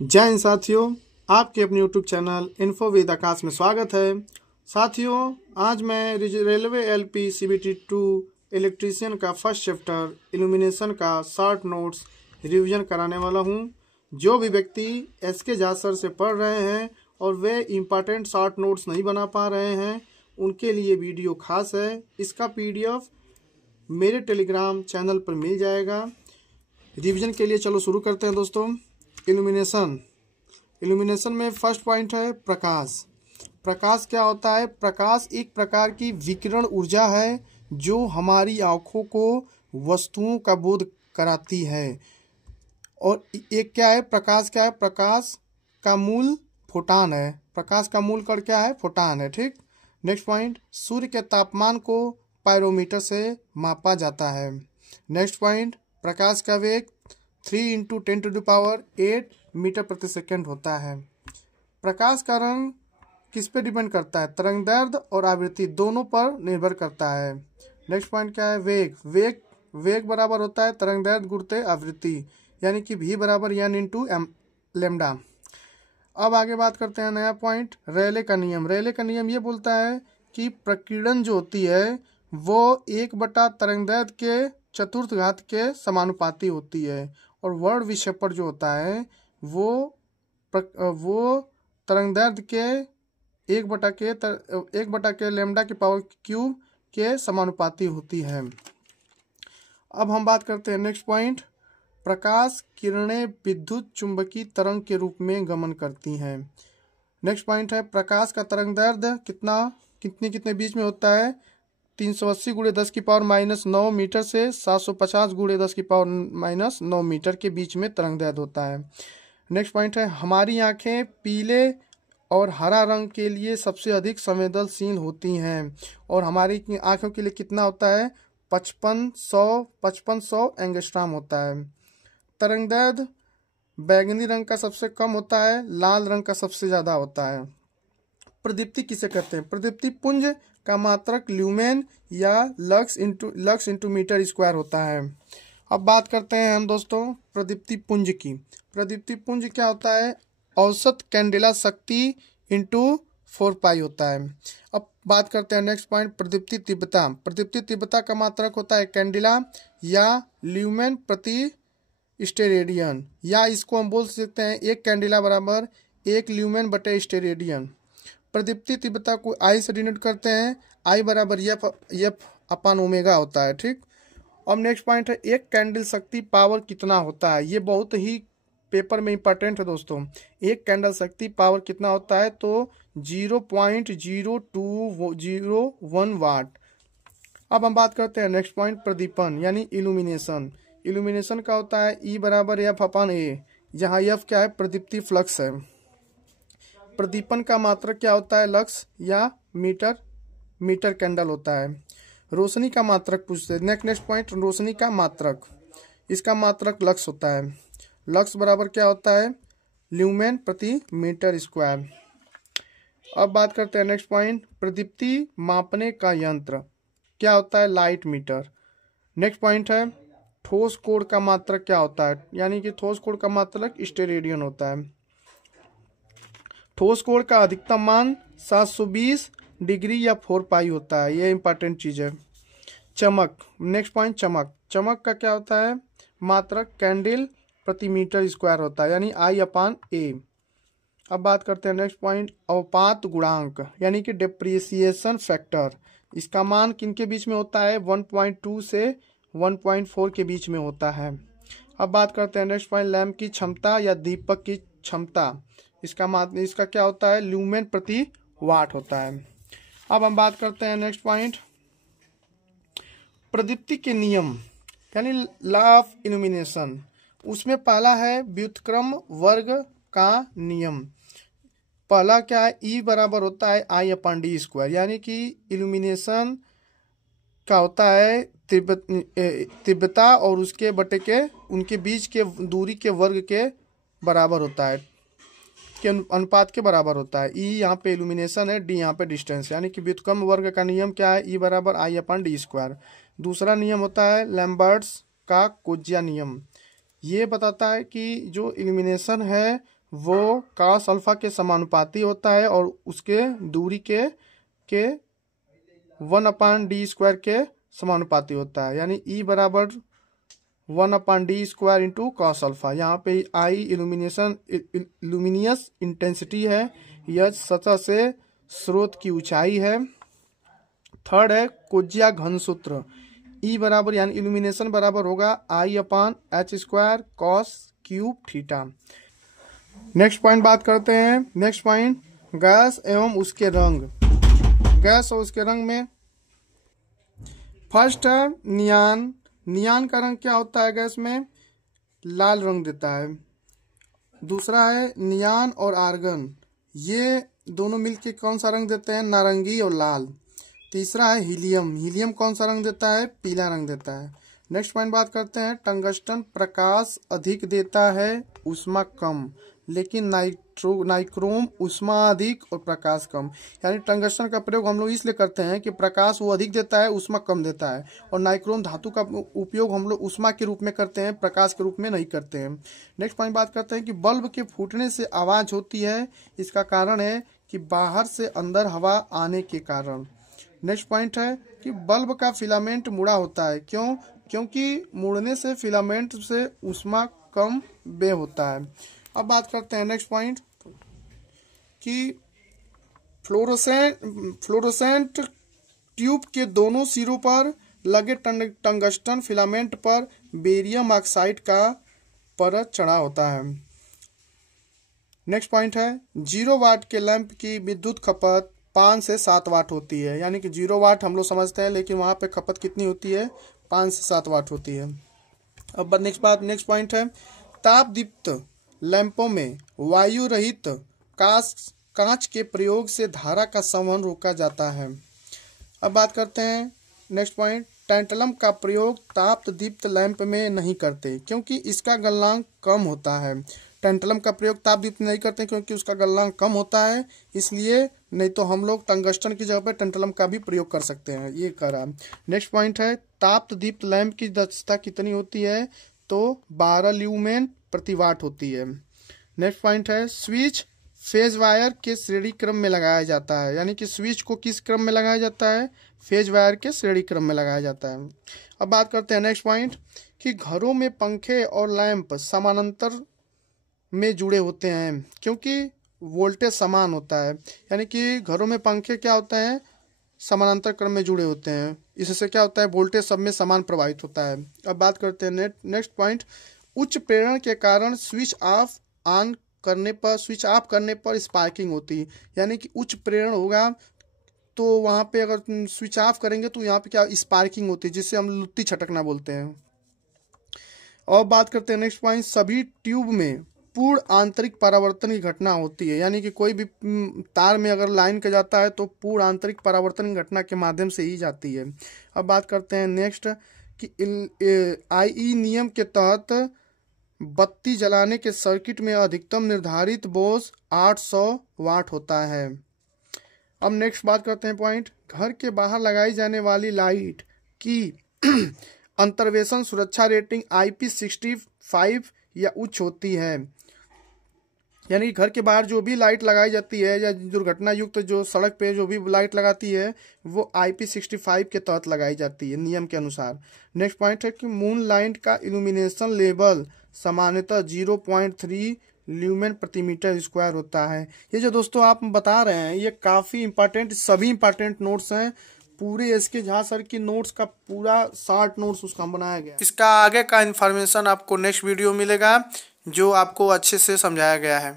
जय हिंद साथियों, आपके अपने YouTube चैनल इन्फो विद आकाश में स्वागत है। साथियों, आज मैं रेलवे LP CBT 2 इलेक्ट्रीशियन का फर्स्ट चैप्टर इल्यूमिनेशन का शॉर्ट नोट्स रिवीजन कराने वाला हूं। जो भी व्यक्ति SK झा सर से पढ़ रहे हैं और वे इम्पॉर्टेंट शॉर्ट नोट्स नहीं बना पा रहे हैं, उनके लिए वीडियो खास है। इसका PDF मेरे टेलीग्राम चैनल पर मिल जाएगा। रिवीजन के लिए चलो शुरू करते हैं दोस्तों। इल्यूमिनेशन में फर्स्ट पॉइंट है प्रकाश। प्रकाश क्या होता है? प्रकाश एक प्रकार की विकिरण ऊर्जा है जो हमारी आंखों को वस्तुओं का बोध कराती है। और एक क्या है? प्रकाश क्या है? प्रकाश का मूल फोटान है। प्रकाश का मूल कण क्या है? फोटान है। ठीक। नेक्स्ट पॉइंट, सूर्य के तापमान को पायरोमीटर से मापा जाता है। नेक्स्ट पॉइंट, प्रकाश का वेग 3 × 10⁸ मीटर प्रति सेकंड होता है। प्रकाश का रंग किस पे डिपेंड करता है? तरंगदैर्ध्य और आवृत्ति दोनों पर निर्भर करता है। नेक्स्ट पॉइंट क्या है? वेग बराबर होता है तरंगदैर्ध्य गुणित आवृत्ति, यानी कि v बराबर n × लैम्डा। अब आगे बात करते हैं नया पॉइंट, रेले का नियम। रेले का नियम ये बोलता है कि प्रकीर्णन जो होती है वो 1/तरंगदैर्ध्य के चतुर्थ घात के समानुपाती होती है, और वर्ण विक्षेपण जो होता है वो तरंगदैर्ध्य के 1/के लैम्डा की पावर क्यूब के समानुपाती होती है। अब हम बात करते हैं नेक्स्ट पॉइंट, प्रकाश किरणें विद्युत चुंबकीय तरंग के रूप में गमन करती हैं। नेक्स्ट पॉइंट है, प्रकाश का तरंगदैर्ध्य कितने बीच में होता है? 380 × 10⁻⁹ मीटर से 750 × 10⁻⁹ मीटर के बीच में तरंगदैर्ध्य होता है। नेक्स्ट पॉइंट है, हमारी आंखें पीले और हरा रंग के लिए सबसे अधिक संवेदनशील होती हैं, और हमारी आंखों के लिए कितना होता है? 5500 एंगस्ट्रॉम होता है। तरंगदैर्ध्य बैंगनी रंग का सबसे कम होता है, लाल रंग का सबसे ज्यादा होता है। प्रदीप्ति किसे कहते हैं? प्रदीप्ति पुंज का मात्रक ल्यूमेन या लक्स इंटू मीटर स्क्वायर होता है। अब बात करते हैं हम दोस्तों प्रदीप्ति पुंज की। प्रदीप्ति पुंज क्या होता है? औसत कैंडेला शक्ति इंटू 4π होता है। अब बात करते हैं नेक्स्ट पॉइंट, प्रदीप्ति तीव्रता। प्रदीप्ति तीव्रता का मात्रक होता है कैंडेला या ल्यूमेन प्रति स्टेरेडियन, या इसको हम बोल सकते हैं 1 कैंडेला बराबर 1 ल्यूमेन बटे स्टेरेडियन। प्रदीप्ति तीव्रता को I से डिनोट करते हैं, I बराबर F/ω होता है। ठीक। अब नेक्स्ट पॉइंट है, एक कैंडल शक्ति पावर कितना होता है? ये बहुत ही पेपर में इंपॉर्टेंट है दोस्तों। एक कैंडल शक्ति पावर कितना होता है? तो 0.0201 वाट। अब हम बात करते हैं नेक्स्ट पॉइंट, प्रदीपन यानी इल्यूमिनेशन। इल्यूमिनेशन का होता है E बराबर F/A, जहाँ F क्या है? प्रदीप्ति फ्लक्स है। प्रदीपन का मात्रक क्या होता है? लक्स या मीटर कैंडल होता है। रोशनी का मात्रक पूछते हैं। नेक्स्ट पॉइंट, रोशनी का मात्रक, इसका मात्रक लक्स होता है। लक्स बराबर क्या होता है? ल्यूमेन प्रति मीटर स्क्वायर। अब बात करते हैं नेक्स्ट पॉइंट, प्रदीप्ति मापने का यंत्र क्या होता है? Light metre. नेक्स्ट पॉइंट है, ठोस कोण का मात्रक क्या होता है? यानी कि ठोस कोण का मात्रक स्टेरेडियन होता है। ठोस कोण का अधिकतम मान 720 डिग्री या 4π होता है। ये इंपॉर्टेंट चीज है। चमक। नेक्स्ट पॉइंट, चमक का क्या होता है? मात्रक कैंडल प्रति मीटर स्क्वायर होता है, यानी I/A। अब बात करते हैं नेक्स्ट पॉइंट, अवपात गुणांक यानी कि डेप्रिसिएशन फैक्टर। इसका मान किनके बीच में होता है? 1.2 से 1.4 के बीच में होता है। अब बात करते हैं नेक्स्ट पॉइंट, लैंप की क्षमता या दीपक की क्षमता। इसका क्या होता है? ल्यूमेन प्रति वाट होता है। अब हम बात करते हैं नेक्स्ट पॉइंट, प्रदीप्ति के नियम यानी लॉ ऑफ इल्यूमिनेशन। उसमें पहला है व्युत्क्रम वर्ग का नियम। पहला क्या है? E बराबर होता है I/D², यानी कि इल्यूमिनेशन का होता है तीव्रता और उसके बटे के उनके बीच के दूरी के वर्ग के बराबर होता है, के अनुपात के बराबर होता है। E यहाँ पे इल्यूमिनेशन है, D यहाँ पे डिस्टेंस, यानी कि व्युत्क्रम वर्ग का नियम क्या है? E बराबर I/D²। दूसरा नियम होता है लैम्बर्ट्स का कोज्या नियम। ये बताता है कि जो इल्यूमिनेशन है वो cos अल्फा के समानुपाती होता है और उसके दूरी के 1/d² के समानुपाती होता है, यानी E बराबर 1/d² इंटू कॉस अल्फा। यहाँ पे I इल्यूमिनियस इंटेंसिटी है, H सतह से स्रोत की ऊंचाई है। थर्ड है कोज्या घन सूत्र, E बराबर यानी इल्यूमिनेशन बराबर होगा I/h² cos cube theta. Next point बात करते हैं। नेक्स्ट पॉइंट गैस एवं उसके रंग। गैस और उसके रंग में फर्स्ट है नियान। नियान का रंग क्या होता है? गैस में लाल रंग देता है। दूसरा है नियान और आर्गन, ये दोनों मिलके कौन सा रंग देते हैं? नारंगी और लाल। तीसरा है हीलियम। हीलियम कौन सा रंग देता है? पीला रंग देता है। नेक्स्ट पॉइंट बात करते हैं टंगस्टन प्रकाश अधिक देता है, ऊष्मा कम, लेकिन नाइक्रोम ऊष्मा अधिक और प्रकाश कम। यानी टंगस्टन का प्रयोग हम लोग इसलिए करते हैं कि प्रकाश वो अधिक देता है, ऊष्मा कम देता है, और नाइक्रोम धातु का उपयोग हम लोग ऊष्मा के रूप में करते हैं, प्रकाश के रूप में नहीं करते हैं। नेक्स्ट पॉइंट बात करते हैं कि बल्ब के फूटने से आवाज होती है, इसका कारण है कि बाहर से अंदर हवा आने के कारण। नेक्स्ट पॉइंट है कि बल्ब का फिलामेंट मुड़ा होता है, क्यों? क्योंकि मुड़ने से फिलामेंट से ऊष्मा कम व्यय होता है। अब बात करते हैं नेक्स्ट पॉइंट कि फ्लोरोसेंट ट्यूब के दोनों सिरों पर लगे टंगस्टन फिलामेंट पर बेरियम ऑक्साइड का परत चढ़ा होता है। नेक्स्ट पॉइंट है 0 वाट के लैंप की विद्युत खपत 5 से 7 वाट होती है, यानी कि 0 वाट हम लोग समझते हैं, लेकिन वहाँ पे खपत कितनी होती है? 5 से 7 वाट होती है। अब नेक्स्ट पॉइंट है तापदीप्त लैंपों में वायु रहित कांच के प्रयोग से धारा का संवहन रोका जाता है। अब बात करते हैं नेक्स्ट पॉइंट टैंटलम का प्रयोग तापदीप्त लैंप में नहीं करते, क्योंकि इसका गलनांक कम होता है। टैंटलम का प्रयोग तापदीप्त नहीं करते क्योंकि उसका गलनांक कम होता है, इसलिए। नहीं तो हम लोग टंगस्टन की जगह पर टैंटलम का भी प्रयोग कर सकते हैं, ये करा। नेक्स्ट पॉइंट है तापदीप्त लैंप की दक्षता कितनी होती है? तो 12 ल्यूमेन प्रति वाट होती है। नेक्स्ट पॉइंट है स्विच फेज वायर के श्रेणी क्रम में लगाया जाता है, यानी कि स्विच को किस क्रम में लगाया जाता है? फेज वायर के श्रेणी क्रम में लगाया जाता है। अब बात करते हैं नेक्स्ट पॉइंट कि घरों में पंखे और लैंप समानांतर में जुड़े होते हैं, क्योंकि वोल्टेज समान होता है, यानी कि घरों में पंखे क्या होते हैं? समानांतर क्रम में जुड़े होते हैं, इससे क्या होता है? वोल्टेज सब में समान प्रवाहित होता है। अब बात करते हैं नेक्स्ट पॉइंट उच्च प्रेरण के कारण स्विच ऑफ करने पर स्पार्किंग होती है, यानी कि उच्च प्रेरण होगा तो वहाँ पे अगर स्विच ऑफ करेंगे तो यहाँ पे क्या स्पार्किंग होती है, जिससे हम लुत्ती छटकना बोलते हैं। और बात करते हैं नेक्स्ट पॉइंट सभी ट्यूब में पूर्ण आंतरिक परावर्तन की घटना होती है, यानी कि कोई भी तार में अगर लाइन का जाता है तो पूर्ण आंतरिक परावर्तन की घटना के माध्यम से ही जाती है। अब बात करते हैं नेक्स्ट कि IE नियम के तहत बत्ती जलाने के सर्किट में अधिकतम निर्धारित बोझ 800 वाट होता है। अब नेक्स्ट बात करते हैं पॉइंट घर के बाहर लगाई जाने वाली लाइट की अंतर्वेशन सुरक्षा रेटिंग IP65 या उच्च होती है, यानी घर के बाहर जो भी लाइट लगाई जाती है या दुर्घटना युक्त जो सड़क पे जो भी लाइट लगाती है वो IP65 के तहत लगाई जाती है नियम के अनुसार। नेक्स्ट पॉइंट है कि मून लाइट का इल्यूमिनेशन लेवल सामान्यतः 0.3 ल्यूमेन प्रति मीटर स्क्वायर होता है। ये जो दोस्तों आप बता रहे हैं ये काफ़ी इंपॉर्टेंट, सभी इंपॉर्टेंट नोट्स हैं। पूरे एसके झा सर की नोट्स का पूरा शार्ट नोट्स उसका बनाया गया। इसका आगे का इन्फॉर्मेशन आपको नेक्स्ट वीडियो मिलेगा जो आपको अच्छे से समझाया गया है।